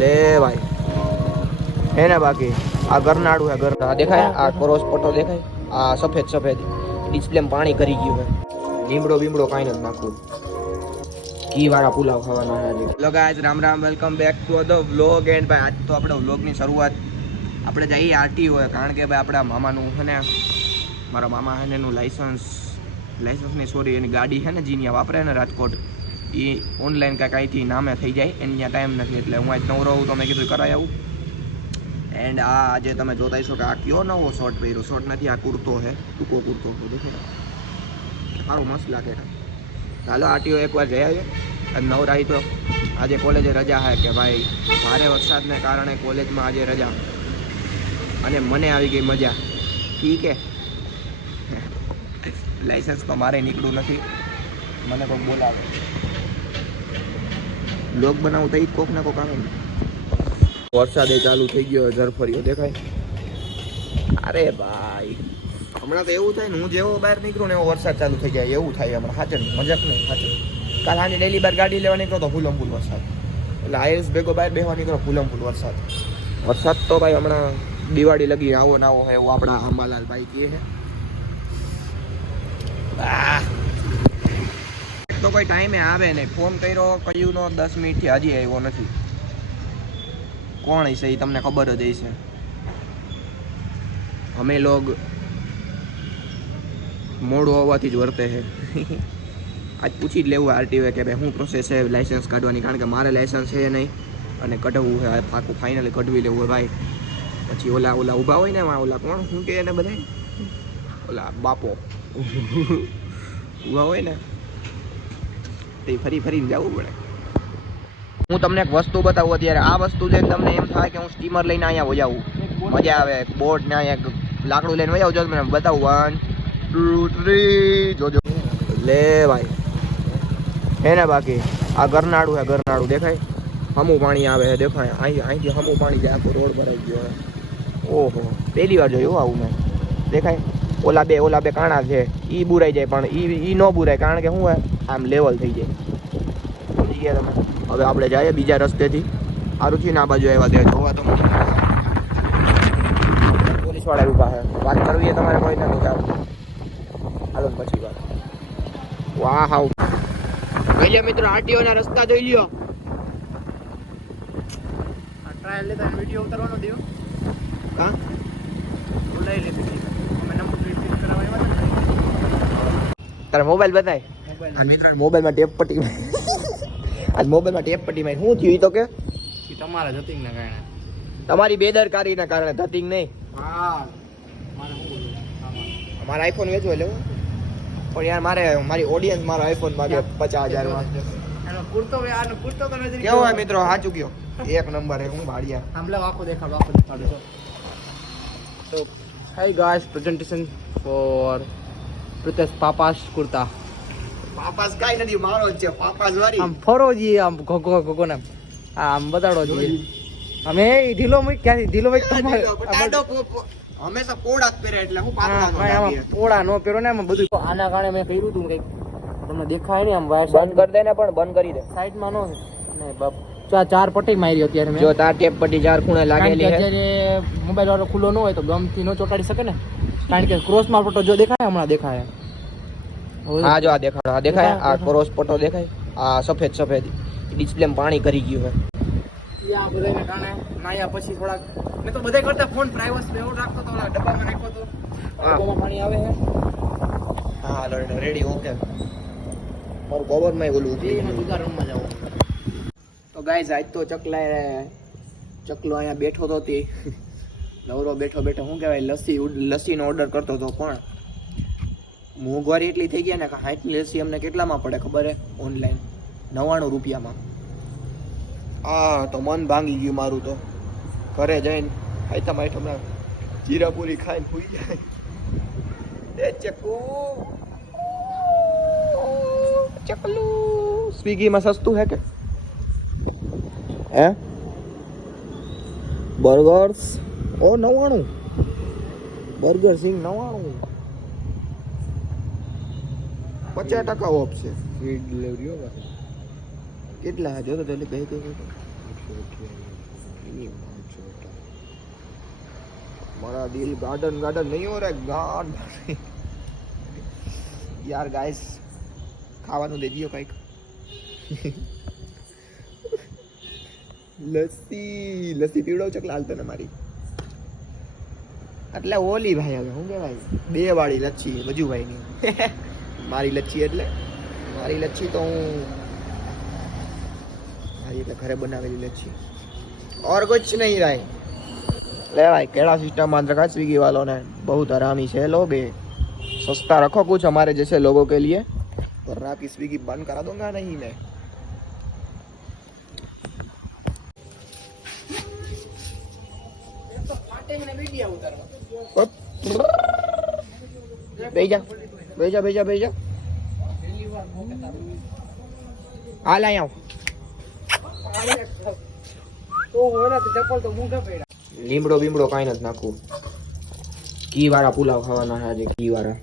ले भाई है ना बाकी आ गरनाड़ू है घर देखा है आ क्रोस पट्टो देखा है आ सफेद सफेद डिस्प्ले में पानी કરી ગયું है લીમડો બીમડો કાઈ નથી નાખવું ઘી વાળા પુલાવ ખાવાના છે hello guys Ram Ram welcome back to the vlog and ભાઈ આજ તો આપણે વ્લોગની શરૂઆત આપણે જઈએ આરટીઓ કારણ કે ભાઈ આપણા મામાનું છે ને મારા મામા છે ને એનું લાઇસન્સની સોરી એની ગાડી છે ને જીનિયા વાપરે ને રાજકોટ એ ઓનલાઈન કાંઈક અહીંથી નામે થઈ જાય એની ત્યાં ટાઈમ નથી એટલે હું આજ નવરો હું તો મેં કીધું કરાવી આવું એન્ડ આ આજે તમે જોતા હશો કે આ કયો નવો શોર્ટ પહેર્યો શોર્ટ નથી આ કુર્તો છે ટૂંકો કુર્તો દેખો સારું મસ્ત લાગે ચાલો આરટીઓ એકવાર જઈ આવીએ અને નવરાઈ તો આજે કોલેજે રજા છે કે ભાઈ ભારે વરસાદને કારણે કોલેજમાં આજે રજા અને મને આવી ગઈ મજા ઠીક હે લાઇસન્સ તો મારે નીકળ્યું નથી મને કોઈ બોલાવે બ્લોગ બનાવું તો કોક ને કોક આવે ને વરસાદ ચાલુ થઈ ગયો ઝરફરીઓ દેખાય અરે ભાઈ હમણાં તો એવું થાય ને હું જેવો બહાર નીકળું ને એવો વરસાદ ચાલુ થઈ જાય એવું થાય હમણાં સાચે મજાક નહીં સાચે કાલ આજે ડેલી બાર ગાડી લેવા નીકળો તો ફૂલમ ફૂલ વરસાદ એટલે આઈએસ ભેગો બહાર બેસવા નીકળો ફૂલમ ફૂલ વરસાદ તો ભાઈ હમણાં દિવાળી લગી આવો ના આવો એવું આપણા અંબાલાલ ભાઈ કહે છે તો કોઈ ટાઈમે આવે નહીં ફોન કર્યો કયું નો 10 મિનિટથી હજી આવ્યો નથી કોણ હશે એ તમને ખબર જ હશે અમે લોગ મોડું હોવાથી જ વર્તે છે આજ પૂછી જ લેવું આરટીઓ કે ભાઈ શું પ્રોસેસ છે લાઇસન્સ કાઢવાની કારણ કે મારે લાઇસન્સ છે નહીં અને કઢવું છે પાકું ફાઇનલી કઢવી લેવું હોય ભાઈ પછી ઓલા ઊભા હોય ને ઓલા કોણ શું કે એને બધા ઓલા બાપો ઊભા હોય ને તે ફરીને જવું પડે હું તમને એક વસ્તુ બતાવું અત્યારે આ વસ્તુ છે તમને એમ થાય કે હું સ્ટીમર લઈને અહીંયા વજાવું મજા આવે બોટ ને અહીંયા લાકડું લઈને વજાવું જો મને બતાવું 1 2 3 જોજો લે ભાઈ હે ને બાકી આ ગરનાળું દેખાય હમું પાણી આવે છે દેખાય અહીંથી હમું પાણી જાય આખો રોડ ભરાઈ ગયો ઓહો પહેલી વાર જોયું આવું મેં દેખાય ઓલા બે કાણા છે ઈ બુરાઈ જાય પણ ઈ ન બુરાય કારણ કે શું હોય આમ લેવલ થઈ જાય સમજી ગયા તમે હવે આપણે જઈએ બીજા રસ્તેથી સારું થયું ને આ બાજુ આવ્યા ત્યાં જોવા તો પોલીસ વાળા ઉભા છે વાત કરવી તમારે કોઈ નથી હાલો પછી વાત વાહ હાવ પહેલા મિત્રો આરટીઓ ના રસ્તા જોઈ લ્યો ટ્રાયલ લેતા વિડિયો ઉતારવાનો દિયો હા લઈ લે અમે નંબર પ્લેટ કરાવવા તારા મોબાઈલ બતાય મોબાઈલમાં ટેપ પટ્ટી આજ મોબાઈલમાં ટેપ પટ્ટી માં શું થયું તો કે તમારા ધતિંગ ના કારણે તમારી બેદરકારીના કારણે ધતિંગ નહીં હા મારા આઈફોન વેચવો એટલે પણ યાર મારી ઓડિયન્સ મારો આઈફોન માંગે 50,000 માં કેવો હોય મિત્રો સાચું કયો એક નંબર હે હું ભાડિયા આમલા આખો દેખાડો તો hi guys presentation for Pritesh પાપાસ કુર્તા પાપાસ કાઈ નથી મારો જ છે પાપાસ વારી આમ ફરો જી આમ ગોગો ને આમ બતાડો જી અમે ઢીલો મૂક ક્યાંથી ઢીલો મૂક તમારે હંમેશા પોડા જ પહેરે એટલે હું પાતળા પોડા નો પહેરો ને આમ બધું આના કારણે મેં કર્યું હતું કઈક તમને દેખાય ને આમ વાયર બંધ કરી દે ને પણ બંધ કરી દે સાઈડમાં નો ને બાપ ચાર પટ્ટી મારી અત્યારે મેં જો તાર ટેપ પટ્ટી ચાર ખૂણે લાગેલી છે જે મોબાઈલ વાળો ખુલ્લો ન હોય તો ગમથી નો ચોટાડી શકે ને કારણ કે ક્રોસ માં ફોટો જો દેખાય હમણાં દેખાય હા જો આ દેખાય આ ક્રોસ ફોટો દેખાય આ સફેદ ડિસ્પ્લે માં પાણી કરી ગયું છે આ બધાને કારણે નાયા પછી થોડાક મેં તો બધા કરતા ફોન પ્રાઇવસી એવું રાખતો તો ઓલા ડબ્બામાં નાખ્યો તો ડબ્બામાં પાણી આવે છે હા રેડી ઓકે મારું કવર માં ઓલું ઉતરી બીજા રૂમમાં જાવ તો ગાઈઝ આજ તો ચકલો અહીંયા બેઠો તો તે નવરો બેઠો શું કહેવાય લસ્સીનો ઓર્ડર કરતો હતો પણ મોંઘવારી એટલી થઈ ગયા ને કે 60 ની લસ્સી અમને કેટલામાં પડે ખબર હે ઓનલાઈન 99 રૂપિયામાં આ તો મન ભાંગી ગયું મારું તો ઘરે જઈને આઈટમ જીરાપુરી ખાઈને સુઈ જાય એ ચકલું સ્વિગીમાં સસ્તું હે કે હે બર્ગર્સ ઓ 99 બર્ગર સિંગ 99 50% ઓફ છે ફ્રી ડિલિવરી કેટલા જો તો જલ્દી કહી દો મારા દિલ ગાर्डन गार्डन नहीं हो रहा है गार्ड यार गाइस ખાવાનું દે દિયો કઈક લસ્સી લસ્સી પીવડાવ ચકલા હાલતો ને મારી એટલે ઓલી ભાઈ હવે શું કહેવાય બે વાળી લચ્છી વજુભાઈ ની મારી લચ્છી એટલે મારી લચ્છી તો હું મારી એટલે ઘરે બનાવેલી લચ્છી और कुछ नहीं भाई ले भाई केड़ा सिस्टम मान रखा स्विगी वालों ने बहुत हरामी है लोग सस्ता रखो कुछ हमारे जैसे लोगों के लिए वरना आपकी स्विगी बंद करा दूंगा नहीं मैं भेजा भेजा भेजा भेजा हाल आया લીમડો બીમડો કાંઈ નથી નાખવું ઘી વાળા પુલાવ ખાવાના આજે ઘી વાળા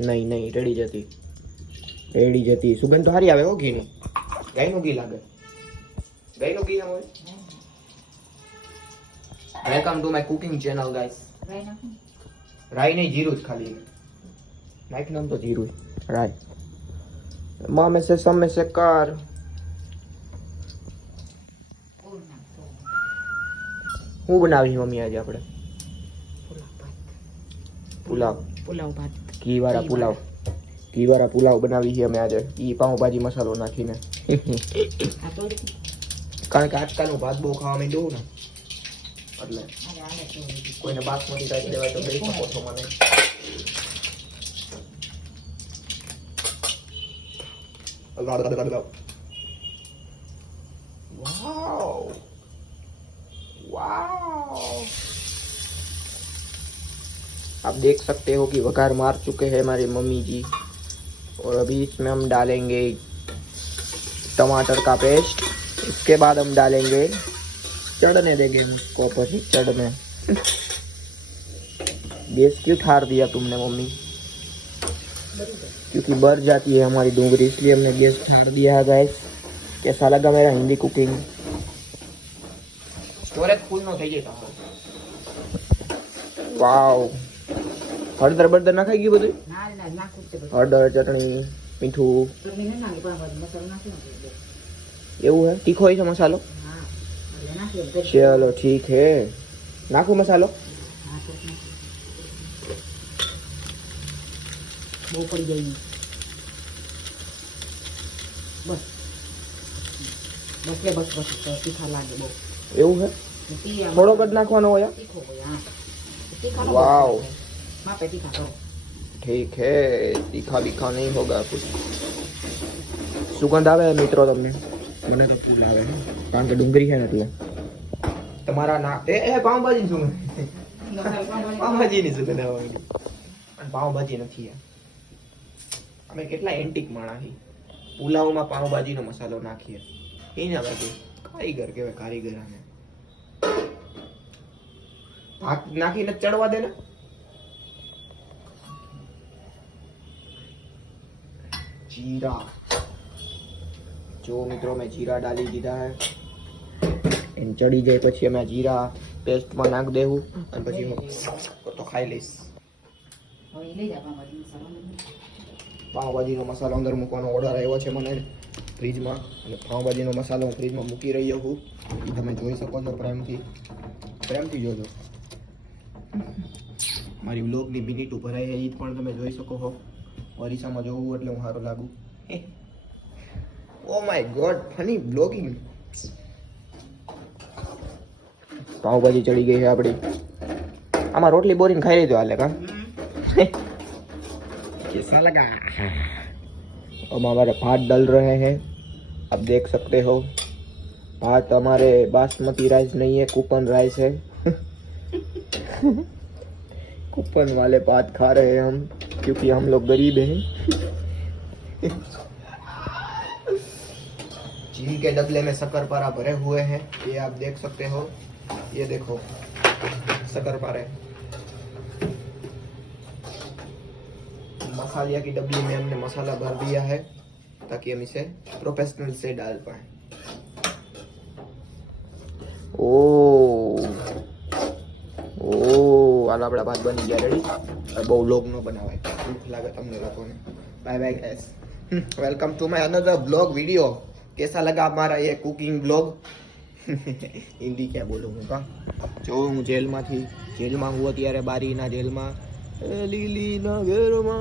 નહીં નહીં રેડી જતી સુગંધ તો સારી આવે હો ઘીનું ગાયનું ઘી લાગે ગાયનું ઘી હોય welcome to my cooking channel guys રાઈ નહીં જીરું જ ખાલી નાખ નામ તો જીરું રાઈ માં મેં સે સમ મેં સે કાર હું બનાવી મમ્મી આજે આપણે પુલાવ ભાત ઘી વાળા પુલાવ બનાવી છે અમે આજે ઈ પાઉંભાજી મસાલો નાખીને કારણ કે આજકાલનું ભાત બહુ ખાવા માંડ્યું ને એટલે કોઈને બાસમતી રાઈસ દેવાય તો દઈ શકો છો મને वाओ आप देख सकते हो कि वघार मार चुके हैं हमारी मम्मी जी और अभी इसमें हम डालेंगे टमाटर का पेस्ट इसके बाद हम डालेंगे चढ़ने देंगे इसको पर चढ़ने गैस क्यों ठार दिया तुमने मम्मी क्योंकि बढ़ जाती है हमारी डूंगरी इसलिए हमने गैस ठार दिया है गाइस कैसा लगा मेरा हिंदी कुकिंग स्टोरेज फुल नो થઈ જાય વાવ હળદર બળદર નાખાઈ ગયું બધું ના નાખું છે હળદર ચટણી મીઠું મીઠું નાખી પણ મસાલો નાખી એવું है तीखो है मसालो हां चलो ठीक है नाखू मसालो બહુ પડી જાય બસ તીખા લાગે બહુ એવું है થોડો કદ નાખવાનો હોય वाओ ठीक है तीखा बीखा नहीं होगा कुछ सुगंध आवे मित्रों તમને મને તો ફૂલ આવે કારણ કે ડુંગળી છે ને એટલે તમારા ના એ પાવભાજી સુગંધ પાવભાજીની સુગંધ આવે પણ પાવભાજી નથી અમે કેટલા એન્ટિક માણા છી પુલાવમાં પાવભાજીનો મસાલો નાખીએ એના બાજુ કારીગર કેવાય કારીગર આને भात नाखी ने चढ़वा देना जीरा जो मित्रों में जीरा डाली दीधा है इन चढ़ी जाए પછી અમે જીરા પેસ્ટ માં નાખ દેવું અને પછી હું તો ખાઈ લઈશ હવે લઈ જા પાવભાજીનો મસાલો અંદર મૂકવાનો ઓર્ડર આવ્યો છે મને ફ્રીજમાં અને પાવભાજીનો મસાલો હું ફ્રીજમાં મૂકી રહ્યો છું એ તમે જોઈ શકો છો પ્રેમથી જોજો મારી વ્લોગની મિનિટ ભરાઈ છે એ પણ તમે જોઈ શકો છો ઓરિસામાં જોવું એટલે હું સારું લાગુ oh my God funny blogging pav bhaji ચડી ગઈ છે આપણી આમાં રોટલી બોરીને ખાઈ લીધો હાલે કા कैसा लगा अब हमारे भात डल रहे हैं आप देख सकते हो भात हमारे बासमती राइस नहीं है कूपन राइस है कूपन वाले भात खा रहे हैं हम क्योंकि हम लोग गरीब हैं चीनी के डबले में शक्करपारा भरे हुए हैं ये आप देख सकते हो ये देखो शक्करपारे मसालिया की डब्बी में हमने मसाला भर दिया है ताकि हम इसे प्रोफेशनल से डाल पाए ओ હાલો આપણા ભાત બની ગયા રેડી. બહુ લોગ ન બનાવાય, ભૂખ લાગે તમને લોકોને. Bye bye guys, welcome to my another blog video. कैसा लगा हमारा ये कुकिंग ब्लॉग? हिंदी क्या बोलूँ હું કા જો હું જેલમાં હું અત્યારે બારીના જેલમાં લીલીના ઘેરમાં